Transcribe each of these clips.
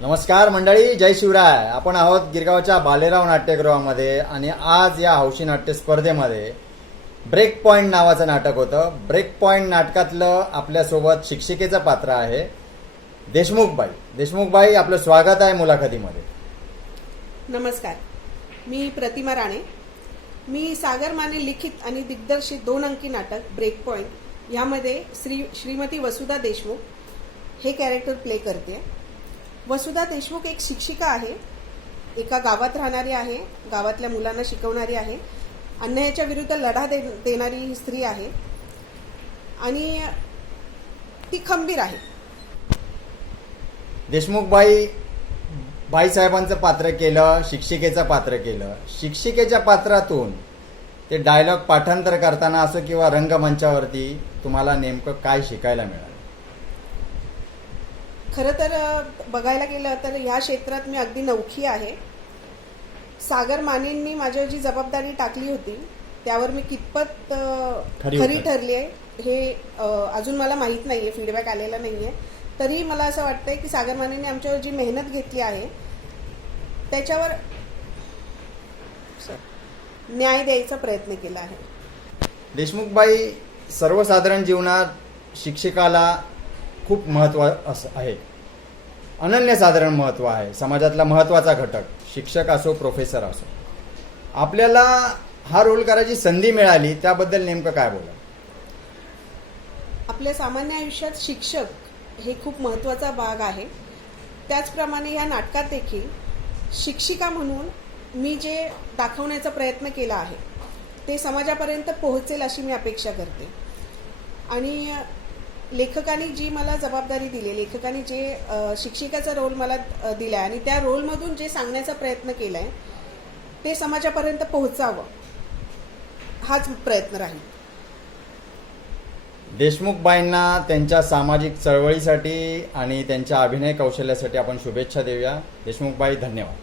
नमस्कार मंडळी, जय शिवराय. आपण आहोत गिरगावच्या बालेराव नाट्यगृहामध्ये आणि आज या हौशी नाट्य स्पर्धेमध्ये ब्रेक पॉइंट नावाचं नाटक होतं. ब्रेक पॉइंट नाटकातलं आपल्यासोबत शिक्षिकेचं पात्र आहे देशमुखबाई. देशमुखबाई, आपलं स्वागत आहे मुलाखतीमध्ये. नमस्कार, मी प्रतिमा राणे. मी सागर माने लिखित आणि दिग्दर्शित 2 अंकी नाटक ब्रेक पॉइंट यामध्ये श्रीमती वसुधा देशमुख हे कॅरेक्टर प्ले करते. वसुधा देशमुख एक शिक्षिका आहे, एका गावात राहणारी आहे, गावातल्या मुलांना शिकवणारी आहे, अन्यायाच्या विरुद्ध लढा देणारी ही स्त्री आहे आणि ती खंबीर आहे. देशमुखबाई बाईसाहेबांचं पात्र केलं, शिक्षिकेचं पात्र केलं. शिक्षिकेच्या पात्रातून ते डायलॉग पाठांतर करताना असो किंवा रंगमंचावरती तुम्हाला नेमकं काय शिकायला मिळालं? खरं तर बघायला गेलं तर ह्या क्षेत्रात मी अगदी नवखी आहे. सागर मानेंनी माझ्यावर जी जबाबदारी टाकली होती त्यावर मी कितपत खरी ठरली आहे हे अजून मला माहीत नाही आहे, फीडबॅक आलेला नाही आहे. तरी मला असं वाटतंय की सागर मानेंनी आमच्यावर जी मेहनत घेतली आहे त्याच्यावर न्याय द्यायचा प्रयत्न केला आहे. देशमुखबाई, सर्वसाधारण जीवनात शिक्षकाला खूप महत्त्व आहे, अनन्यसाधारण महत्त्व आहे. समाजातला महत्त्वाचा घटक शिक्षक असो, प्रोफेसर असो. आपल्याला हा रोल करायची संधी मिळाली, त्याबद्दल नेमकं काय बोला? आपल्या सामान्य आयुष्यात शिक्षक हे खूप महत्त्वाचा भाग आहे. त्याचप्रमाणे या नाटकात देखील शिक्षिका म्हणून मी जे दाखवण्याचा प्रयत्न केला आहे ते समाजापर्यंत पोहोचेल अशी मी अपेक्षा करते. आणि लेखकाने जी मला जबाबदारी दिली, लेखकाने जे शिक्षिकेचा रोल मला दिला आणि त्या रोलमधून जे सांगण्याचा प्रयत्न केला आहे ते समाजापर्यंत पोहोचावं हाच प्रयत्न राहील. देशमुखबाईंना त्यांच्या सामाजिक चळवळीसाठी आणि त्यांच्या अभिनय कौशल्यासाठी आपण शुभेच्छा देऊया. देशमुखबाई, धन्यवाद.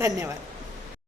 धन्यवाद.